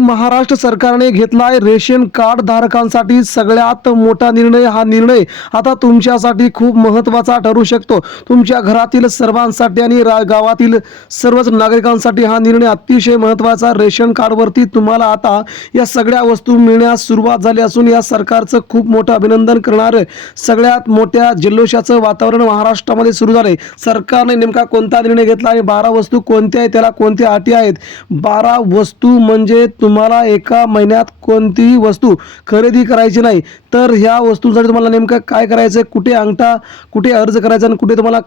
महाराष्ट्र सरकारने घेतलाय ration card धारकांसाठी सगळ्यात मोठा निर्णय। हा निर्णय आता तुमच्यासाठी खूप महत्त्वाचा ठरू शकतो। तुमच्या घरातील सर्वांसाठी आणि गावातील सर्वच नागरिकांसाठी हा निर्णय अतिशय महत्त्वाचा। रेशन कार्डवरती तुम्हाला आता या सगळ्या वस्तू मिळण्यास सुरुवात झाली असून या सरकारचं खूप मोठं अभिनंदन करणारं सगळ्यात मोठ्या जल्लोषाचं वातावरण महाराष्ट्रामध्ये सुरू झालंय। सरकारने नेमका कोणता निर्णय घेतला आणि 12 वस्तू कोणत्या आहेत, त्याला कोणत्या अटी आहेत? 12 वस्तू म्हणजे तुम्हाला एका महिन्यात कोणतीही वस्तू खरेदी करायची नाही, तर ह्या वस्तूंसाठी तुम्हाला नेमकं काय करायचं, कुठे अर्ज करायचा आणि कुठे तुम्हाला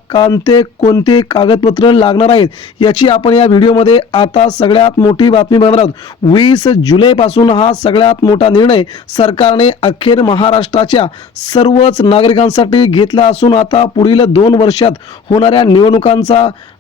कोणते कागदपत्र लागणार आहेत, याची आपण या व्हिडिओमध्ये आता सगळ्यात मोठी बातमी बघणार आहोत। 20 जुलैपासून हा सगळ्यात मोठा निर्णय सरकारने अखेर महाराष्ट्राच्या सर्वच नागरिकांसाठी घेतला असून आता पुढील 2 वर्षात होणाऱ्या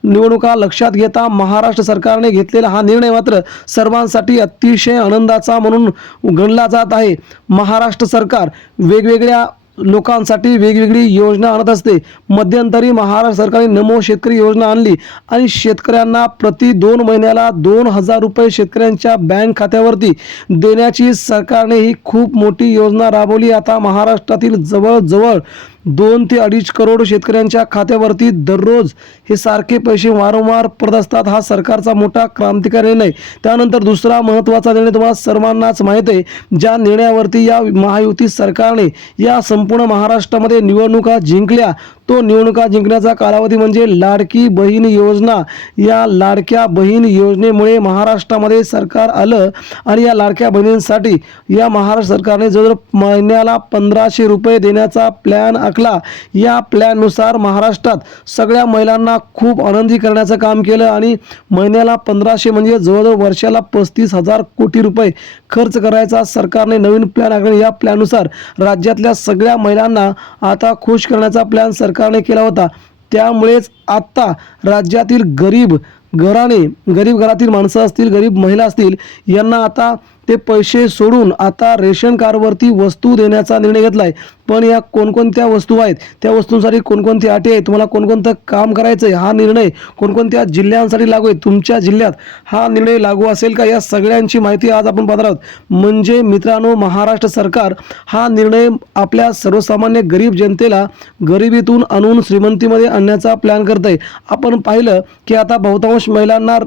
निवडणुका लक्षात घेता महाराष्ट्र सरकारने घेतलेला हा निर्णय मात्र सर्वांसाठी अतिशय आनंदाचा म्हणून गणला जात आहे। महाराष्ट्र सरकार वेगवेगळ्या लोकांसाठी वेगवेगळी योजना आणत असते। मध्यंतरी महाराष्ट्र सरकारने नमो शेतकरी योजना आणली आणि शेतकऱ्यांना प्रति 2 महिन्याला 2000 रुपये शेतकऱ्यांच्या बँक खात्यावरती देण्याची सरकारने ही खूप मोठी योजना राबवली। आता महाराष्ट्रातील जवळजवळ 2 ते 2.5 करोड शेतकऱ्यांच्या खात्यावरती दररोज हे सारखे पैसे वारंवार पडत असतात। हा सरकारचा मोठा क्रांतिकारी निर्णय। त्यानंतर दुसरा महत्त्वाचा निर्णय तुम्हाला सर्वांनाच माहीत आहे, ज्या निर्णयावरती या महायुती सरकारने या संपूर्ण महाराष्ट्रामध्ये निवडणुका जिंकल्या, तो निवडणुका जिंकण्याचा कालावधी म्हणजे लाडकी बहीण योजना। या लाडक्या बहीण योजनेमुळे महाराष्ट्रामध्ये सरकार आलं आणि या लाडक्या बहिणींसाठी या महाराष्ट्र सरकारने जवळजवळ महिन्याला 1500 रुपये देण्याचा प्लॅन आखला। या प्लॅननुसार महाराष्ट्रात सगळ्या महिलांना खूप आनंदी करण्याचं काम केलं आणि महिन्याला 1500 म्हणजे जवळजवळ वर्षाला 35,000 कोटी रुपये खर्च करायचा सरकारने नवीन प्लॅन आखला। या प्लॅननुसार राज्यातल्या सगळ्या महिलांना आता खुश करण्याचा प्लॅन सरकारने केला होता। त्यामुळेच आता राज्यातील गरीब घरातील माणसं असतील, गरीब महिला असतील, यांना आता ते पैसे सोडून आता रेशन कार्डवरती वस्तू देण्याचा निर्णय घेतलाय। पण या कोणकोणत्या वस्तू आहेत, त्या वस्तूंसाठी कोणकोणती अटी आहेत, तुम्हाला कोणकोणतं काम करायचं आहे, हा निर्णय कोणकोणत्या जिल्ह्यांसाठी लागू आहे, तुमच्या जिल्ह्यात हा निर्णय लागू असेल का, या सगळ्यांची माहिती आज आपण पाहणार आहोत। म्हणजे मित्रांनो, महाराष्ट्र सरकार हा निर्णय आपल्या सर्वसामान्य गरीब जनतेला गरिबीतून आणून श्रीमंतीमध्ये आणण्याचा प्लॅन करत आहे। आपण पाहिलं की आता बहुतांश महिलांना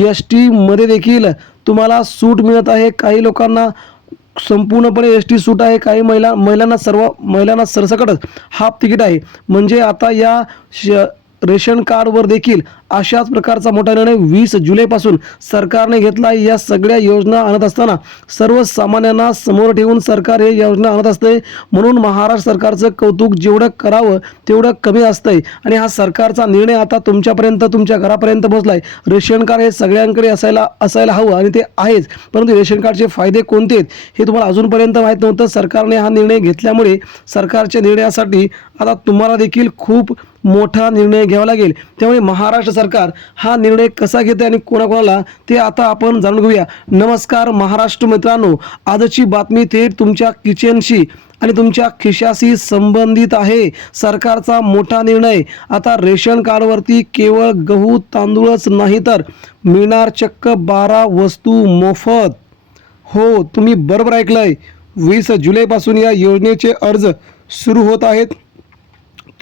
एसटी मध्ये देखील तुम्हाला सूट मिळत आहे। काही लोकांना संपूर्णपणे एसटी सूट आहे, काही महिलांना सरसकट हाफ तिकीट आहे। म्हणजे आता या रेशन कार्डवर देखील अशाच प्रकारचा मोठा निर्णय 20 जुलैपासून सरकारने घेतला। या सगळ्या योजना आणत असताना सर्वसामान्यांना समोर ठेवून सरकार हे योजना आणत असते, म्हणून महाराष्ट्र सरकारचं कौतुक जेवढं करावं तेवढं कमी असतंय। आणि हा सरकारचा निर्णय आता तुमच्यापर्यंत, तुमच्या घरापर्यंत पोहोचलाय। रेशन कार्ड हे सगळ्यांकडे असायला हवं आणि ते आहेच, परंतु रेशन कार्डचे फायदे कोणते आहेत हे तुम्हाला अजूनपर्यंत माहीत नव्हतं। सरकारने हा निर्णय घेतल्यामुळे सरकारच्या निर्णयासाठी आता तुम्हाला देखील खूप मोठा निर्णय घ्यावा लागेल। त्यामुळे महाराष्ट्र सरकार हा निर्णय कसा घेते आणि कोणाकोणाला, ते आता आपण जाणून घेऊया। नमस्कार महाराष्ट्र मित्रांनो, आजची बातमी थेट तुमच्या किचनशी आणि तुमच्या खिशाशी संबंधित आहे। सरकारचा मोठा निर्णय, आता रेशन कार्डवरती केवळ गहू तांदूळच नाही तर मिळणार चक्क 12 वस्तू मोफत। हो, तुम्ही बरोबर ऐकलंय, 20 जुलैपासून या योजनेचे अर्ज सुरू होत आहेत।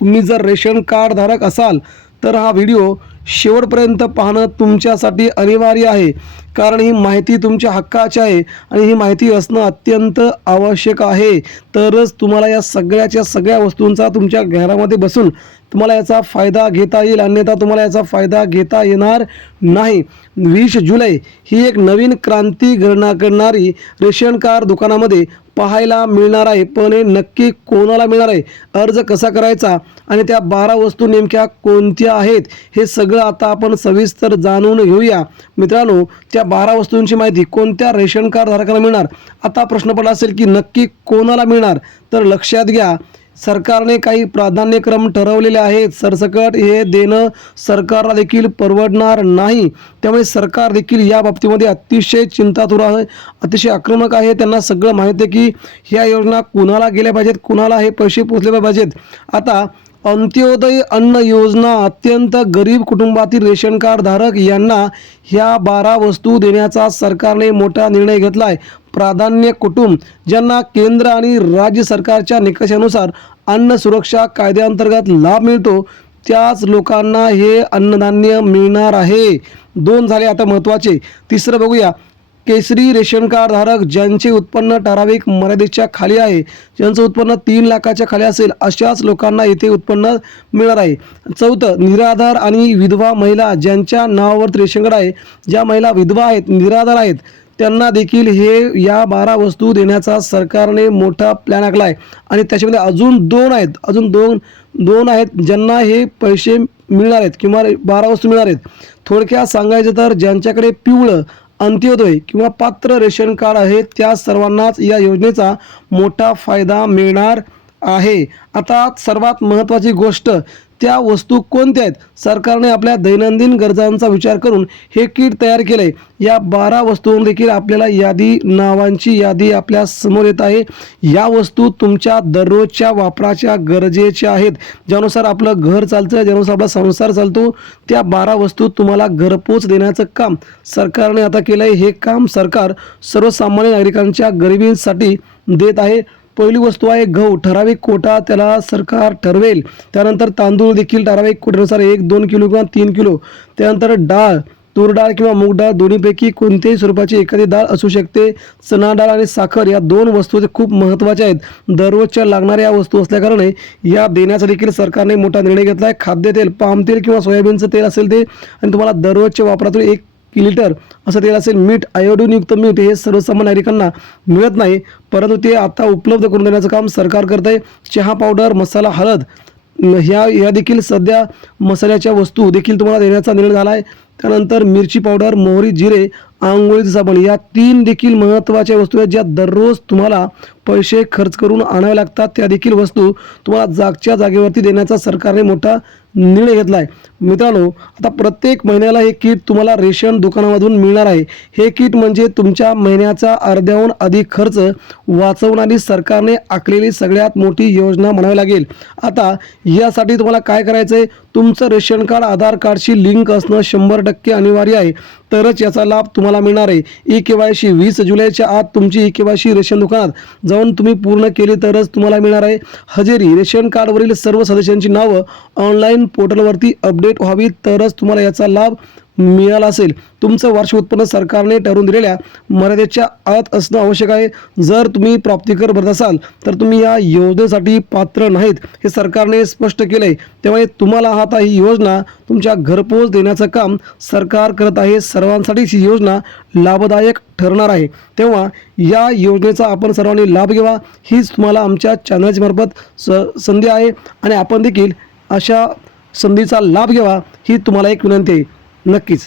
तुम्ही जर रेशन कार्ड धारक असाल तर हा व्हिडिओ शेवटपर्यंत पाहणं तुमच्यासाठी अनिवार्य आहे, कारण ही माहिती तुमच्या हक्काची आहे आणि ही माहिती असणं अत्यंत आवश्यक आहे। तरच तुम्हाला या सगळ्या वस्तूंचा तुमच्या घरामध्ये बसून तुम्हाला याचा फायदा घेता येईल, अन्यथा तुम्हाला याचा फायदा घेता येणार नाही। 20 जुलै ही एक नवीन क्रांती करणारी रेशन कार्ड दुकानामध्ये पाहायला मिळणार आहे। पण हे नक्की कोणाला मिळणार आहे, अर्ज कसा करायचा आणि त्या 12 वस्तू नेमक्या कोणत्या आहेत, हे सगळं आता आपण सविस्तर जाणून घेऊया। मित्रांनो, त्या 12 वस्तूंची माहिती कोणत्या रेशन कार्ड धारकाला मिळणार, आता प्रश्न पडला असेल की नक्की कोणाला मिळणार, तर लक्षात घ्या, सरकारने काही प्राधान्यक्रम ठरवलेले आहेत। सरसकट हे देणं सरकारला देखील परवडणार नाही, त्यामुळे सरकार देखील या बाबतीमध्ये अतिशय चिंतातुर आहे, अतिशय आक्रमक आहे। त्यांना सगळं माहिती आहे की ह्या योजना कुणाला गेल्या पाहिजेत, कुणाला हे पैसे पोचले पाहिजेत। आता अंत्योदय अन्न योजना अत्यंत गरीब कुटुंबातील रेशन कार्ड धारक यांना ह्या 12 वस्तू देण्याचा सरकारने मोठा निर्णय घेतला आहे. प्राधान्य कुटुंब ज्यांना केंद्र आणि राज्य सरकारच्या निकषानुसार अन्न सुरक्षा कायद्याअंतर्गत लाभ मिळतो त्याच लोकांना हे अन्नधान्य मिळणार आहे. 2 झाले. आता महत्त्वाचे तिसरं बघूया. केसरी रेशन कार्ड धारक ज्यांचे उत्पन्न ठराविक मर्यादेच्या खाली आहे, ज्यांचं उत्पन्न 3 लाखाच्या खाली असेल अशाच लोकांना येथे उत्पन्न मिळणार आहे. चौथं, निराधार आणि विधवा महिला ज्यांच्या नावावरती रेशन कार्ड आहे, ज्या महिला विधवा आहेत, निराधार आहेत, त्यांना देखील हे या 12 वस्तू देण्याचा सरकारने मोठा प्लॅन आखला आहे. आणि त्याच्यामध्ये अजून 2 आहेत, अजून दोन आहेत ज्यांना हे पैसे मिळणार आहेत किंवा 12 वस्तू मिळणार आहेत. थोडक्यात सांगायचं तर ज्यांच्याकडे पिवळं अंत्योदय किंवा पात्र रेशन कार्ड आहे त्या सर्वांनाच या योजनेचा मोठा फायदा मिळणार आहे. आता सर्वात महत्त्वाची गोष्ट, त्या वस्तू कोणत्या आहेत? सरकारने आपल्या दैनंदिन गरजांचा विचार करून हे किट तयार केले आहे. या 12 वस्तूंवर देखील आपल्याला नावांची यादी आपल्या समोर येत आहे. या वस्तू तुमच्या दररोजच्या वापराच्या गरजेच्या आहेत, ज्यानुसार आपलं घर चालतं, ज्यानुसार आपला संसार चालतो. त्या 12 वस्तू तुम्हाला घरपोच देण्याचं काम सरकारने आता केलं आहे. हे काम सरकार सर्वसामान्य नागरिकांच्या गरिबींसाठी देत आहे. पहिली वस्तू आहे गहू. ठराविक कोटा त्याला सरकार ठरवेल. त्यानंतर तांदूळ देखील ठराविक कोट्यानुसार 1-2 किलो किंवा 3 किलो. त्यानंतर डाळ, तूर डाळ किंवा मूग डाळ दोन्हीपैकी कोणत्याही स्वरूपाची एखादी डाळ असू शकते. चणा डाळ आणि साखर या 2 वस्तू खूप महत्त्वाच्या आहेत. दररोजच्या लागणाऱ्या या वस्तू असल्याकारणे या देण्याचा देखील सरकारने मोठा निर्णय घेतला आहे. खाद्यतेल, पाम तेल किंवा सोयाबीनचं तेल असेल ते, आणि तुम्हाला दररोजच्या वापरातून 1 लिटर असं तेल असेल. मीठ, आयोडीनयुक्त मीठ हे सर्वसामान्य नागरिकांना मिळत नाही, परंतु ते आता उपलब्ध करून देण्याचं काम सरकार करत आहे. चहा पावडर, मसाला, हळद ह्या देखील सध्या मसाल्याच्या वस्तू देखील तुम्हाला देण्याचा निर्णय झाला आहे. त्यानंतर मिरची पावडर, मोहरी, जिरे, आंघोळीचं साबण या 3 देखील महत्त्वाच्या वस्तू आहेत ज्या दररोज तुम्हाला पैसे खर्च करून आणावे लागतात. त्या देखील वस्तू तुम्हाला जागच्या जागेवरती देण्याचा सरकारने मोठा निर्णय घेतला आहे. मित्रांनो, आता प्रत्येक महिन्याला हे किट तुम्हाला रेशन दुकानामधून मिळणार आहे. हे किट म्हणजे तुमच्या महिन्याचा अर्ध्याहून अधिक खर्च वाचवणारी सरकारने आखलेली सगळ्यात मोठी योजना म्हणावी लागेल. आता यासाठी तुम्हाला काय करायचं आहे? तुमचं रेशन कार्ड आधार कार्डशी लिंक असणं 100% अनिवार्य आहे, तरच याचा लाभ तुम्हाला मिळणार आहे. ई-KYC 20 जुलैच्या आत तुमची ई-KYC रेशन दुकानात जाऊन तुम्ही पूर्ण केली तरच तुम्हाला मिळणार आहे. हजेरी, रेशन कार्डवरील सर्व सदस्यांची नावं ऑनलाईन पोर्टलवरती अपडेट व्हावी तरच तुम्हाला याचा लाभ मिळाला असेल. तुमचं वार्षिक उत्पन्न सरकारने ठरवून दिलेल्या मर्यादेच्या आत असणं आवश्यक आहे. जर तुम्ही प्राप्तिकर भरत असाल तर तुम्ही या योजनेसाठी पात्र नाहीत, हे सरकारने स्पष्ट केलं आहे. त्यामुळे तुम्हाला आता ही योजना तुमच्या घरपोच देण्याचं काम सरकार करत आहे. सर्वांसाठीच ही योजना लाभदायक ठरणार आहे. तेव्हा या योजनेचा आपण सर्वांनी लाभ घ्यावा, हीच तुम्हाला आमच्या चॅनलच्या मार्फत संधी आहे. आणि आपण देखील अशा संधीचा लाभ घ्यावा ही तुम्हाला एक विनंती आहे. नक्कीच.